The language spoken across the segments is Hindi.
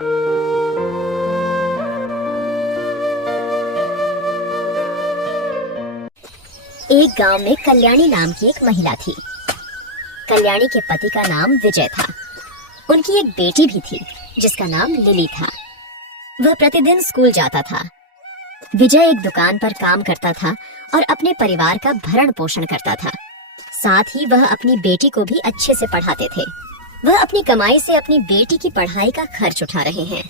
एक गांव में कल्याणी नाम की एक महिला थी। कल्याणी के पति का नाम विजय था। उनकी एक बेटी भी थी जिसका नाम लिली था। वह प्रतिदिन स्कूल जाता था। विजय एक दुकान पर काम करता था और अपने परिवार का भरण पोषण करता था। साथ ही वह अपनी बेटी को भी अच्छे से पढ़ाते थे। वह अपनी कमाई से अपनी बेटी की पढ़ाई का खर्च उठा रहे हैं।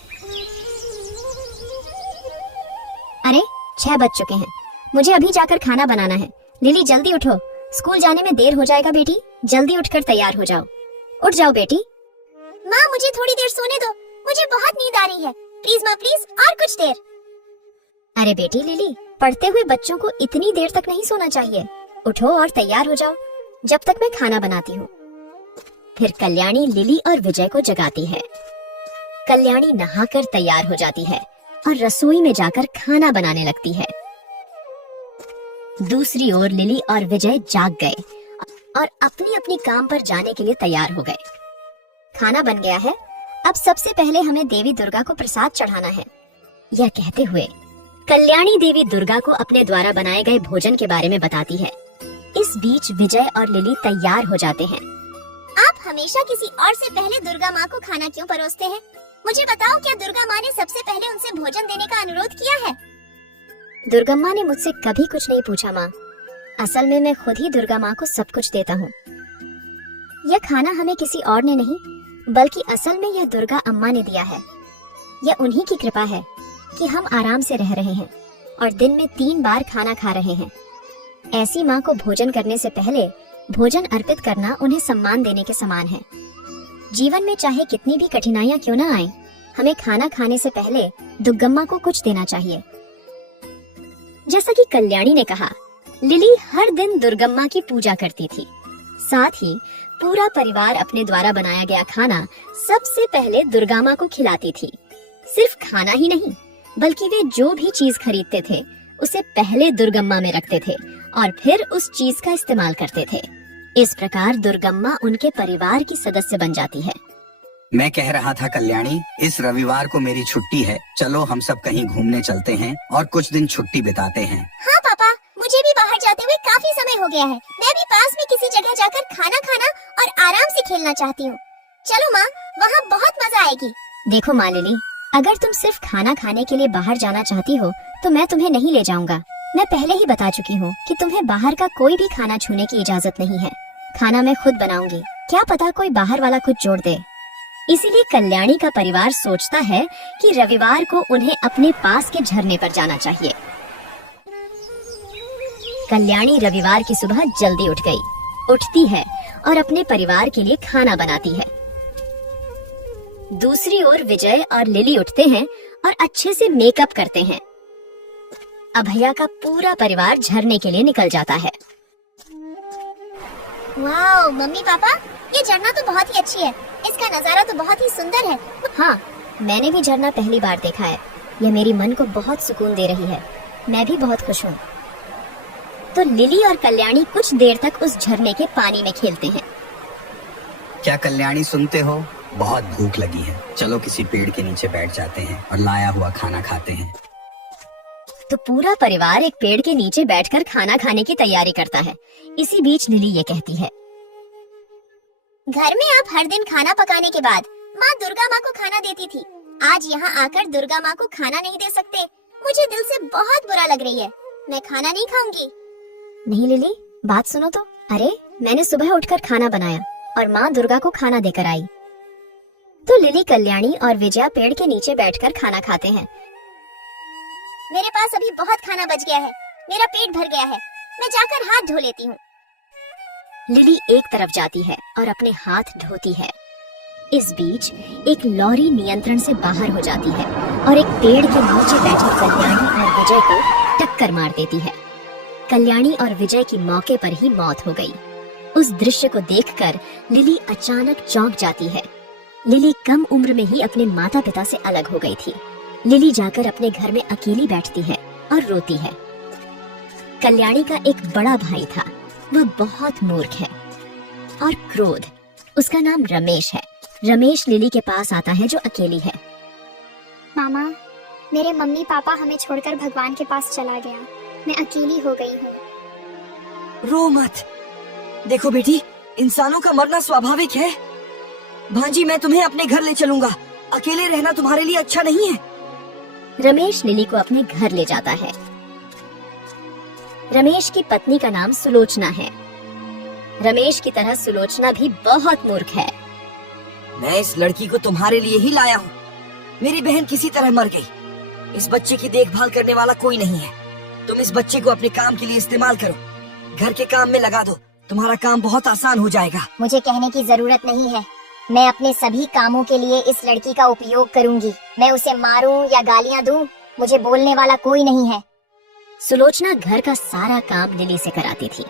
अरे 6 बज चुके हैं, मुझे अभी जाकर खाना बनाना है। लिली जल्दी उठो, स्कूल जाने में देर हो जाएगा बेटी। जल्दी उठकर तैयार हो जाओ। उठ जाओ बेटी। माँ मुझे थोड़ी देर सोने दो, मुझे बहुत नींद आ रही है। प्लीज माँ प्लीज, और कुछ देर। अरे बेटी लिली, पढ़ते हुए बच्चों को इतनी देर तक नहीं सोना चाहिए। उठो और तैयार हो जाओ जब तक मैं खाना बनाती हूँ। फिर कल्याणी लिली और विजय को जगाती है। कल्याणी नहाकर तैयार हो जाती है और रसोई में जाकर खाना बनाने लगती है। दूसरी ओर लिली और विजय जाग गए और अपनी अपनी काम पर जाने के लिए तैयार हो गए। खाना बन गया है, अब सबसे पहले हमें देवी दुर्गा को प्रसाद चढ़ाना है। यह कहते हुए कल्याणी देवी दुर्गा को अपने द्वारा बनाए गए भोजन के बारे में बताती है। इस बीच विजय और लिली तैयार हो जाते हैं। आप हमेशा किसी और से पहले दुर्गा माँ को खाना क्यों परोसते हैं? मुझे बताओ, क्या दुर्गा माँ ने सबसे पहले उनसे भोजन देने का अनुरोध किया है? दुर्गम्मा ने मुझसे कभी कुछ नहीं पूछा माँ। असल में मैं खुद ही दुर्गा माँ को सब कुछ देता हूँ। यह खाना हमें किसी और ने नहीं, बल्कि असल में यह दुर्गा अम्मा ने दिया है। यह उन्हीं की कृपा है कि हम आराम से रह रहे हैं और दिन में 3 बार खाना खा रहे हैं। ऐसी माँ को भोजन करने से पहले भोजन अर्पित करना उन्हें सम्मान देने के समान है। जीवन में चाहे कितनी भी कठिनाइयाँ क्यों न आए, हमें खाना खाने से पहले दुर्गम्मा को कुछ देना चाहिए। जैसा कि कल्याणी ने कहा, लिली हर दिन दुर्गम्मा की पूजा करती थी। साथ ही पूरा परिवार अपने द्वारा बनाया गया खाना सबसे पहले दुर्गा माँ को खिलाती थी। सिर्फ खाना ही नहीं, बल्कि वे जो भी चीज खरीदते थे उसे पहले दुर्गम्मा में रखते थे और फिर उस चीज का इस्तेमाल करते थे। इस प्रकार दुर्गम्मा उनके परिवार की सदस्य बन जाती है। मैं कह रहा था कल्याणी, इस रविवार को मेरी छुट्टी है। चलो हम सब कहीं घूमने चलते हैं और कुछ दिन छुट्टी बिताते हैं। हाँ पापा, मुझे भी बाहर जाते हुए काफी समय हो गया है। मैं भी पास में किसी जगह जाकर खाना खाना और आराम से खेलना चाहती हूँ। चलो माँ, वहाँ बहुत मजा आएगी। देखो माँ लिली, अगर तुम सिर्फ खाना खाने के लिए बाहर जाना चाहती हो तो मैं तुम्हें नहीं ले जाऊंगा। मैं पहले ही बता चुकी हूँ कि तुम्हें बाहर का कोई भी खाना छूने की इजाजत नहीं है। खाना मैं खुद बनाऊंगी, क्या पता कोई बाहर वाला कुछ जोड़ दे। इसीलिए कल्याणी का परिवार सोचता है कि रविवार को उन्हें अपने पास के झरने पर जाना चाहिए। कल्याणी रविवार की सुबह जल्दी उठ गई, उठती है और अपने परिवार के लिए खाना बनाती है। दूसरी ओर विजय और लिली उठते हैं और अच्छे से मेकअप करते हैं। अभया का पूरा परिवार झरने के लिए निकल जाता है। वाओ मम्मी पापा, ये झरना तो बहुत ही अच्छी है। इसका नजारा तो बहुत ही सुंदर है। हाँ, मैंने भी झरना पहली बार देखा है। यह मेरी मन को बहुत सुकून दे रही है। मैं भी बहुत खुश हूँ। तो लिली और कल्याणी कुछ देर तक उस झरने के पानी में खेलते हैं। क्या कल्याणी सुनते हो? बहुत भूख लगी है। चलो किसी पेड़ के नीचे बैठ जाते हैं और लाया हुआ खाना खाते हैं। तो पूरा परिवार एक पेड़ के नीचे बैठकर खाना खाने की तैयारी करता है। इसी बीच लिली ये कहती है, घर में आप हर दिन खाना पकाने के बाद माँ दुर्गा माँ को खाना देती थी। आज यहाँ आकर दुर्गा माँ को खाना नहीं दे सकते, मुझे दिल से बहुत बुरा लग रही है। मैं खाना नहीं खाऊंगी। नहीं लिली, बात सुनो तो। अरे मैंने सुबह उठकर खाना बनाया और माँ दुर्गा को खाना देकर आई। तो लिली, कल्याणी और विजया पेड़ के नीचे बैठकर खाना खाते हैं। मेरे पास अभी बहुत खाना बच गया है, मेरा पेट भर गया है। मैं जाकर हाथ धो लेती हूँ। लिली एक तरफ जाती है और अपने हाथ धोती है। इस बीच एक लॉरी नियंत्रण से बाहर हो जाती है और एक पेड़ के नीचे बैठी कल्याणी और विजय को टक्कर मार देती है। कल्याणी और विजय की मौके पर ही मौत हो गई। उस दृश्य को देखकर लिली अचानक चौंक जाती है। लिली कम उम्र में ही अपने माता पिता से अलग हो गई थी। लिली जाकर अपने घर में अकेली बैठती है और रोती है। कल्याणी का एक बड़ा भाई था, वह बहुत मूर्ख है और क्रोध। उसका नाम रमेश है। रमेश लिली के पास आता है जो अकेली है। मामा, मेरे मम्मी पापा हमें छोड़कर भगवान के पास चला गया। मैं अकेली हो गई हूँ। रो मत। देखो बेटी, इंसानों का मरना स्वाभाविक है। भांजी, मैं तुम्हें अपने घर ले चलूंगा। अकेले रहना तुम्हारे लिए अच्छा नहीं है। रमेश लिली को अपने घर ले जाता है। रमेश की पत्नी का नाम सुलोचना है। रमेश की तरह सुलोचना भी बहुत मूर्ख है। मैं इस लड़की को तुम्हारे लिए ही लाया हूँ। मेरी बहन किसी तरह मर गई। इस बच्चे की देखभाल करने वाला कोई नहीं है। तुम इस बच्चे को अपने काम के लिए इस्तेमाल करो। घर के काम में लगा दो। तुम्हारा काम बहुत आसान हो जाएगा। मुझे कहने की जरूरत नहीं है। मैं अपने सभी कामों के लिए इस लड़की का उपयोग करूंगी। मैं उसे मारूं या गालियां दूं, मुझे बोलने वाला कोई नहीं है। सुलोचना घर का सारा काम लिली से कराती थी।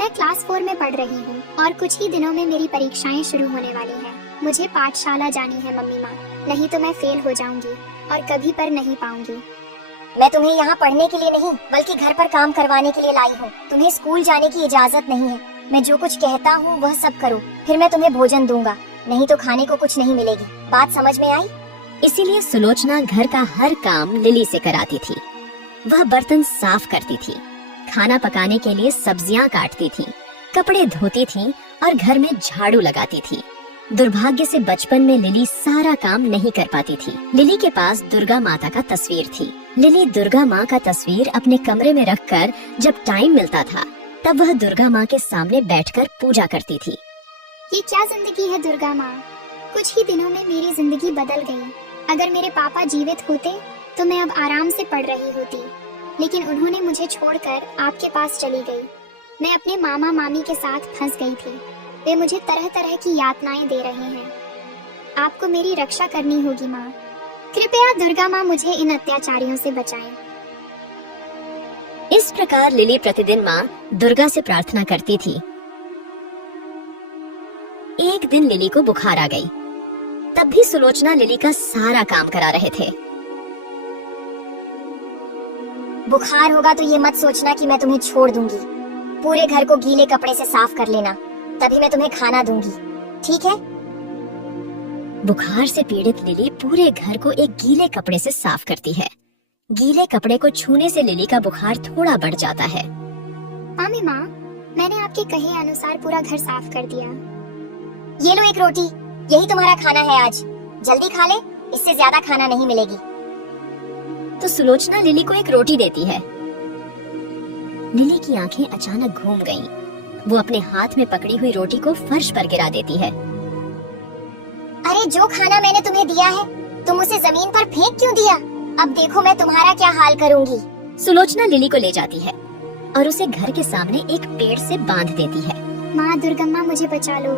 मैं क्लास 4 में पढ़ रही हूँ और कुछ ही दिनों में मेरी परीक्षाएं शुरू होने वाली हैं। मुझे पाठशाला जानी है मम्मी माँ, नहीं तो मैं फेल हो जाऊंगी और कभी पर नहीं पाऊंगी। मैं तुम्हें यहाँ पढ़ने के लिए नहीं बल्कि घर पर काम करवाने के लिए लाई हूँ। तुम्हें स्कूल जाने की इजाजत नहीं है। मैं जो कुछ कहता हूँ वह सब करो, फिर मैं तुम्हें भोजन दूंगा, नहीं तो खाने को कुछ नहीं मिलेगी। बात समझ में आई? इसीलिए सुलोचना घर का हर काम लिली से कराती थी। वह बर्तन साफ करती थी, खाना पकाने के लिए सब्जियां काटती थी, कपड़े धोती थी और घर में झाड़ू लगाती थी। दुर्भाग्य से बचपन में लिली सारा काम नहीं कर पाती थी। लिली के पास दुर्गा माता का तस्वीर थी। लिली दुर्गा माँ का तस्वीर अपने कमरे में रखकर जब टाइम मिलता था तब वह दुर्गा माँ के सामने बैठकर पूजा करती थी। ये क्या जिंदगी है दुर्गा माँ। कुछ ही दिनों में मेरी जिंदगी बदल गई। अगर मेरे पापा जीवित होते तो मैं अब आराम से पढ़ रही होती, लेकिन उन्होंने मुझे छोड़कर आपके पास चली गई। मैं अपने मामा मामी के साथ फंस गई थी। वे मुझे तरह तरह की यातनाएं दे रहे हैं। आपको मेरी रक्षा करनी होगी माँ। कृपया दुर्गा माँ मुझे इन अत्याचारियों से बचाएं। इस प्रकार लिली प्रतिदिन माँ दुर्गा से प्रार्थना करती थी। एक दिन लिली को बुखार आ गई। तब भी सुलोचना लिली का सारा काम करा रहे थे। बुखार होगा तो ये मत सोचना कि मैं तुम्हें छोड़ दूंगी। पूरे घर को गीले कपड़े से साफ कर लेना, तभी मैं तुम्हें खाना दूंगी, ठीक है? बुखार से पीड़ित लिली पूरे घर को एक गीले कपड़े से साफ करती है। गीले कपड़े को छूने से लिली का बुखार थोड़ा बढ़ जाता है। मामी माँ, मैंने आपके कहे अनुसार पूरा घर साफ कर दिया। ये लो एक रोटी, यही तुम्हारा खाना है आज। जल्दी खा ले, इससे ज्यादा खाना नहीं मिलेगी। तो सुलोचना लिली को एक रोटी देती है। लिली की आंखें अचानक घूम गईं। वो अपने हाथ में पकड़ी हुई रोटी को फर्श पर गिरा देती है। अरे जो खाना मैंने तुम्हें दिया है, तुम उसे जमीन पर फेंक क्यों दिया? अब देखो मैं तुम्हारा क्या हाल करूंगी। सुलोचना लिली को ले जाती है और उसे घर के सामने एक पेड़ से बांध देती है। माँ दुर्गम्मा, मुझे बचा लो।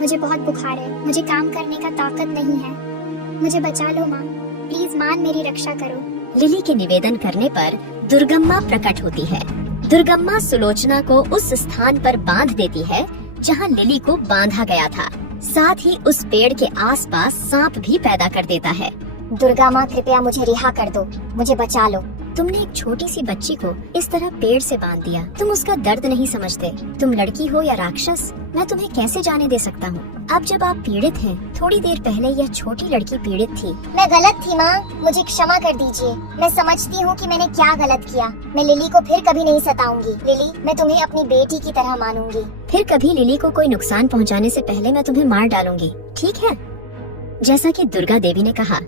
मुझे बहुत बुखार है, मुझे काम करने का ताकत नहीं है। मुझे बचा लो माँ, प्लीज मान मेरी रक्षा करो। लिली के निवेदन करने पर दुर्गम्मा प्रकट होती है। दुर्गम्मा सुलोचना को उस स्थान पर बांध देती है जहां लिली को बांधा गया था। साथ ही उस पेड़ के आसपास सांप भी पैदा कर देता है। दुर्गा माँ, कृपया मुझे रिहा कर दो, मुझे बचा लो। तुमने एक छोटी सी बच्ची को इस तरह पेड़ से बांध दिया। तुम उसका दर्द नहीं समझते। तुम लड़की हो या राक्षस, मैं तुम्हें कैसे जाने दे सकता हूँ। अब जब आप पीड़ित हैं, थोड़ी देर पहले यह छोटी लड़की पीड़ित थी। मैं गलत थी माँ, मुझे क्षमा कर दीजिए। मैं समझती हूँ कि मैंने क्या गलत किया। मैं लिली को फिर कभी नहीं सताऊंगी। लिली, मैं तुम्हें अपनी बेटी की तरह मानूंगी। फिर कभी लिली को कोई नुकसान पहुँचाने से पहले मैं तुम्हें मार डालूंगी, ठीक है? जैसा कि दुर्गा देवी ने कहा,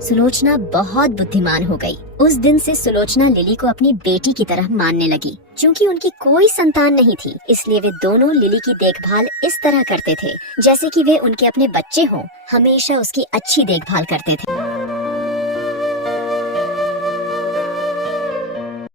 सुलोचना बहुत बुद्धिमान हो गई। उस दिन से सुलोचना लिली को अपनी बेटी की तरह मानने लगी। क्योंकि उनकी कोई संतान नहीं थी, इसलिए वे दोनों लिली की देखभाल इस तरह करते थे जैसे कि वे उनके अपने बच्चे हों। हमेशा उसकी अच्छी देखभाल करते थे।